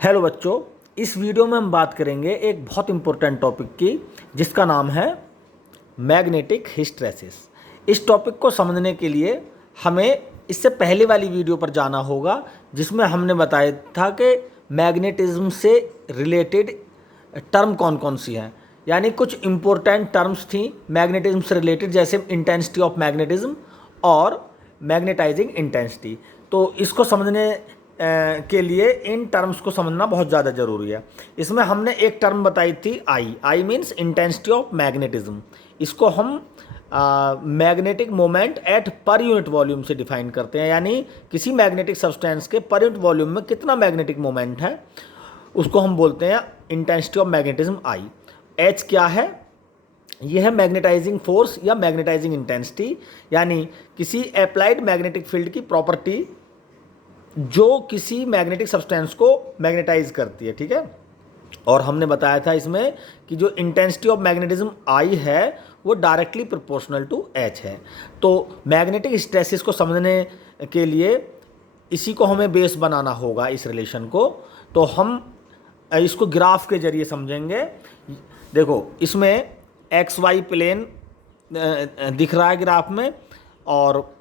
Hello बच्चों, इस video में हम बात करेंगे एक बहुत इम्पोर्टेंट टॉपिक की जिसका नाम है मैग्नेटिक हिस्टैरिसीस। इस टॉपिक को समझने के लिए हमें इससे पहले वाली वीडियो पर जाना होगा जिसमें हमने बताया था कि मैग्नेटिज्म से रिलेटेड टर्म कौन कौन सी हैं। यानी कुछ इम्पोर्टेंट टर्म्स थी मैग्नेटिज्म से रिलेटेड, जैसे इंटेंसिटी ऑफ मैग्नेटिज्म और मैग्नेटाइजिंग इंटेंसिटी। तो इसको समझने के लिए इन टर्म्स को समझना बहुत ज़्यादा ज़रूरी है। इसमें हमने एक टर्म बताई थी I means intensity of magnetism. इसको हम magnetic moment at per unit volume से डिफाइन करते हैं, यानी किसी मैग्नेटिक सब्सटेंस के पर यूनिट वॉल्यूम में कितना मैग्नेटिक मोमेंट है उसको हम बोलते हैं intensity of magnetism I. H क्या है? यह है मैग्नेटाइजिंग फोर्स या मैग्नेटाइजिंग इंटेंसिटी, यानी किसी अप्लाइड मैग्नेटिक फील्ड की प्रॉपर्टी जो किसी मैग्नेटिक सब्सटेंस को मैग्नेटाइज करती है। ठीक है, और हमने बताया था इसमें कि जो इंटेंसिटी ऑफ मैग्नेटिज्म आई है वो डायरेक्टली प्रोपोर्शनल टू एच है। तो मैग्नेटिक हिस्टैरिसीस को समझने के लिए इसी को हमें बेस बनाना होगा, इस रिलेशन को। तो हम इसको ग्राफ के जरिए समझेंगे। देखो, इसमें एक्स वाई प्लेन दिख रहा है ग्राफ में, और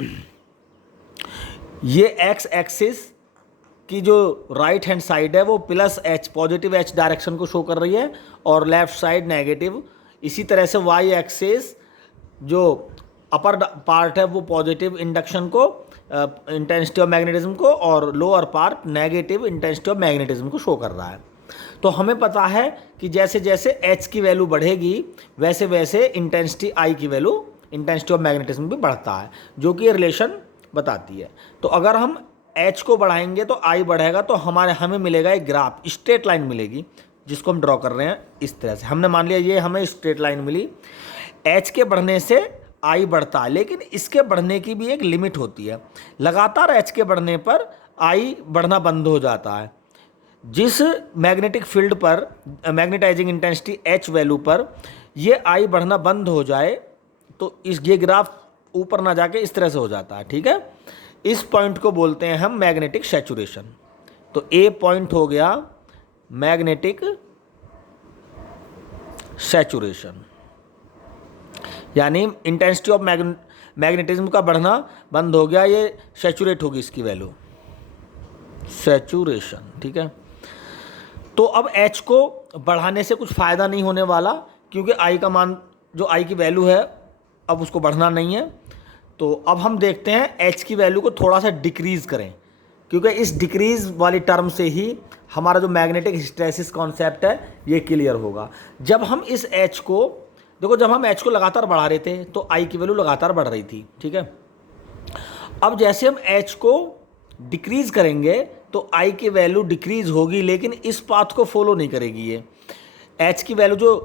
ये एक्स एक्सिस की जो राइट हैंड साइड है वो plus H, positive H direction को शो कर रही है, और लेफ्ट साइड नेगेटिव। इसी तरह से वाई एक्सिस जो अपर पार्ट है वो पॉजिटिव इंडक्शन को, इंटेंसिटी ऑफ मैग्नेटिज्म को, और lower part negative intensity of magnetism को शो कर रहा है। तो हमें पता है कि जैसे जैसे एच की वैल्यू बढ़ेगी वैसे वैसे इंटेंसिटी आई की वैल्यू, इंटेंसिटी ऑफ मैग्नेटिज्म भी बढ़ता है, जो कि रिलेशन बताती है। तो अगर हम एच को बढ़ाएंगे तो आई बढ़ेगा, तो हमें मिलेगा एक ग्राफ, स्ट्रेट लाइन मिलेगी, जिसको हम ड्रॉ कर रहे हैं इस तरह से। हमने मान लिया ये हमें स्ट्रेट लाइन मिली। एच के बढ़ने से आई बढ़ता है, लेकिन इसके बढ़ने की भी एक लिमिट होती है। लगातार एच के बढ़ने पर आई बढ़ना बंद हो जाता है। जिस मैग्नेटिक फील्ड पर मैग्नेटाइजिंग इंटेंसिटी एच वैल्यू पर ये आई बढ़ना बंद हो जाए तो ये ग्राफ ऊपर ना जाके इस तरह से हो जाता है। ठीक है, इस पॉइंट को बोलते हैं हम मैग्नेटिक सैचुरेशन। तो ए पॉइंट हो गया मैग्नेटिक सैचुरेशन, यानी इंटेंसिटी ऑफ मैग्नेटिज्म का बढ़ना बंद हो गया, ये सैचुरेट होगी इसकी वैल्यू, सैचुरेशन। ठीक है, तो अब एच को बढ़ाने से कुछ फ़ायदा नहीं होने वाला, क्योंकि आई का मान, जो आई की वैल्यू है, अब उसको बढ़ना नहीं है। तो अब हम देखते हैं एच की वैल्यू को थोड़ा सा डिक्रीज़ करें, क्योंकि इस डिक्रीज़ वाली टर्म से ही हमारा जो मैग्नेटिक हिस्टैरिसीस कॉन्सेप्ट है ये क्लियर होगा। जब हम इस एच को, देखो, जब हम एच को लगातार बढ़ा रहे थे तो आई की वैल्यू लगातार बढ़ रही थी। ठीक है, अब जैसे हम एच को डिक्रीज़ करेंगे तो आई की वैल्यू डिक्रीज़ होगी, लेकिन इस पाथ को फॉलो नहीं करेगी ये। एच की वैल्यू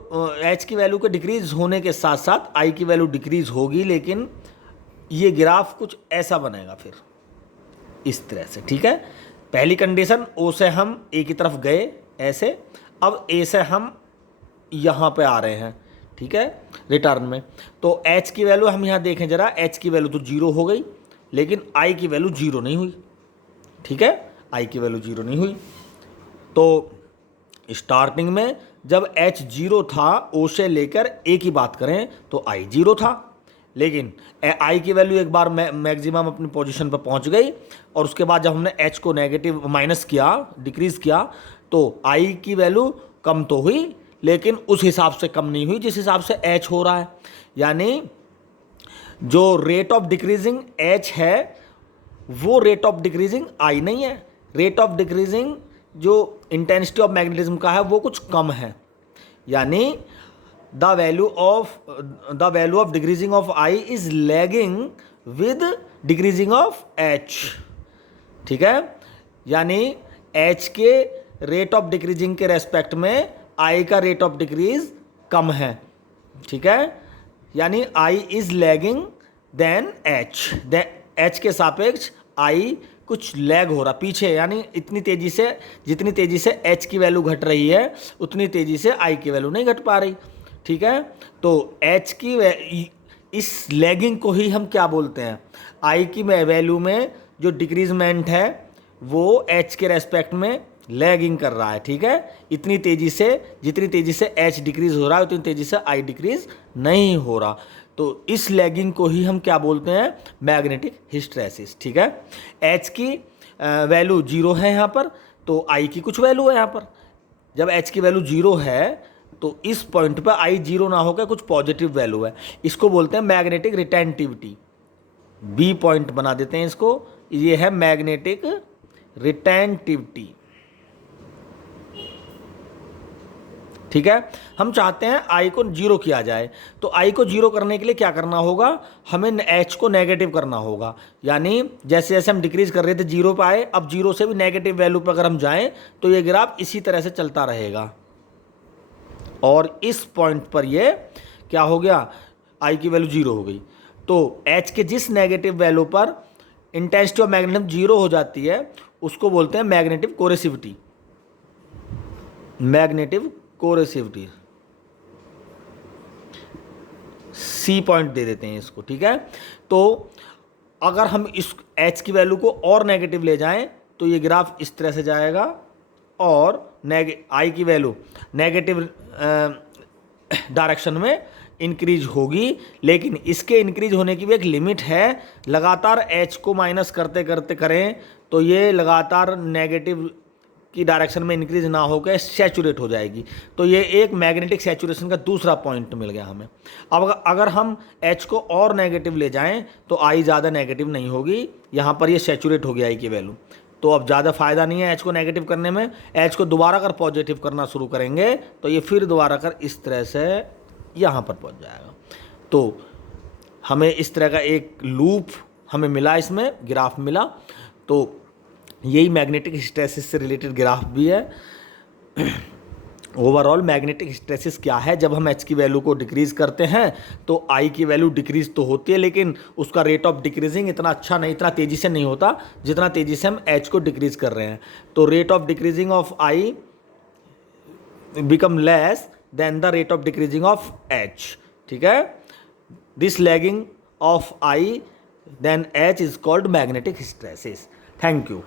एच की वैल्यू के डिक्रीज़ होने के साथ साथ आई की वैल्यू डिक्रीज़ होगी, लेकिन ये ग्राफ कुछ ऐसा बनेगा फिर इस तरह से। ठीक है, पहली कंडीशन, ओ से हम ए की तरफ गए ऐसे, अब ए से हम यहाँ पे आ रहे हैं। ठीक है, रिटर्न में। तो एच की वैल्यू हम यहाँ देखें जरा, एच की वैल्यू तो जीरो हो गई, लेकिन आई की वैल्यू जीरो नहीं हुई। ठीक है, आई की वैल्यू जीरो नहीं हुई। तो स्टार्टिंग में जब एच जीरो था, ओ से लेकर ए की बात करें तो आई जीरो था, लेकिन आई की वैल्यू एक बार मैक्सिमम अपनी पोजीशन पर पहुंच गई, और उसके बाद जब हमने एच को नेगेटिव माइनस किया, डिक्रीज किया, तो आई की वैल्यू कम तो हुई, लेकिन उस हिसाब से कम नहीं हुई जिस हिसाब से एच हो रहा है। यानी जो रेट ऑफ डिक्रीजिंग एच है वो रेट ऑफ डिक्रीजिंग आई नहीं है। रेट ऑफ डिक्रीजिंग जो इंटेंसिटी ऑफ मैग्नेटिज्म का है वो कुछ कम है, यानी the value of decreasing of I is lagging with decreasing of H. ठीक है, यानी एच के रेट ऑफ डिक्रीजिंग के रेस्पेक्ट में आई का रेट ऑफ डिक्रीज कम है। ठीक है, यानी I is lagging than H, H के सापेक्ष आई कुछ लैग हो रहा पीछे, यानी इतनी तेज़ी से, जितनी तेज़ी से एच की वैल्यू घट रही है उतनी तेज़ी से आई की वैल्यू नहीं घट पा रही। ठीक है, तो एच की इस लैगिंग को ही हम क्या बोलते हैं, आई की वैल्यू में जो डिक्रीजमेंट है वो एच के रेस्पेक्ट में लैगिंग कर रहा है, ठीक है। इतनी तेज़ी से, जितनी तेज़ी से एच डिक्रीज हो रहा है उतनी तेज़ी से आई डिक्रीज नहीं हो रहा। तो इस लैगिंग को ही हम क्या बोलते हैं, मैग्नेटिक हिस्टैरिसीस, ठीक है। एच की वैल्यू 0 है यहाँ पर, तो आई की कुछ वैल्यू है यहाँ पर। जब एच की वैल्यू 0 है तो इस पॉइंट पर आई 0 ना होकर कुछ पॉजिटिव वैल्यू है, इसको बोलते हैं मैग्नेटिक रिटेंटिविटी। बी पॉइंट बना देते हैं इसको, ये है मैग्नेटिक रिटेंटिविटी, ठीक है। हम चाहते हैं आई को 0 किया जाए, तो आई को 0 करने के लिए क्या करना होगा, हमें एच को नेगेटिव करना होगा। यानी जैसे जैसे हम डिक्रीज कर रहे थे 0 पे आए, अब 0 से भी नेगेटिव वैल्यू पर अगर हम जाएं तो ये ग्राफ इसी तरह से चलता रहेगा। और इस पॉइंट पर ये क्या हो गया, आई की वैल्यू 0 हो गई। तो एच के जिस नेगेटिव वैल्यू पर इंटेंसिटी ऑफ मैग्नेटिज्म 0 हो जाती है उसको बोलते हैं मैग्नेटिक कोरेसिविटी। मैग्नेटिव कोरेसिविटी, सी पॉइंट दे देते हैं इसको, ठीक है। तो अगर हम इस एच की वैल्यू को और नेगेटिव ले जाएं तो ये ग्राफ इस तरह से जाएगा और आई की वैल्यू नेगेटिव डायरेक्शन में इंक्रीज होगी। लेकिन इसके इंक्रीज होने की भी एक लिमिट है, लगातार एच को माइनस करते करते करें तो ये लगातार नेगेटिव की डायरेक्शन में इंक्रीज ना होकर सैचुरेट हो जाएगी। तो ये एक मैग्नेटिक सैचुरेशन का दूसरा पॉइंट मिल गया हमें। अब अगर हम एच को और नेगेटिव ले जाएं तो आई ज़्यादा नेगेटिव नहीं होगी, यहाँ पर ये सैचुरेट हो गया आई की वैल्यू। तो अब ज़्यादा फायदा नहीं है एच को नेगेटिव करने में। एच को दोबारा कर पॉजिटिव करना शुरू करेंगे तो ये फिर दोबारा कर इस तरह से यहाँ पर पहुँच जाएगा। तो हमें इस तरह का एक लूप हमें मिला, इसमें ग्राफ मिला। तो यही मैग्नेटिक हिस्टैरिसीस से रिलेटेड ग्राफ भी है। ओवरऑल मैग्नेटिक हिस्टैरिसीस क्या है, जब हम एच की वैल्यू को डिक्रीज़ करते हैं तो आई की वैल्यू डिक्रीज़ तो होती है, लेकिन उसका रेट ऑफ डिक्रीजिंग इतना अच्छा नहीं, इतना तेज़ी से नहीं होता जितना तेज़ी से हम एच को डिक्रीज़ कर रहे हैं। तो rate of decreasing of I become less than the rate of decreasing of H, ठीक है। This lagging of I then H is called magnetic hysteresis. Thank you.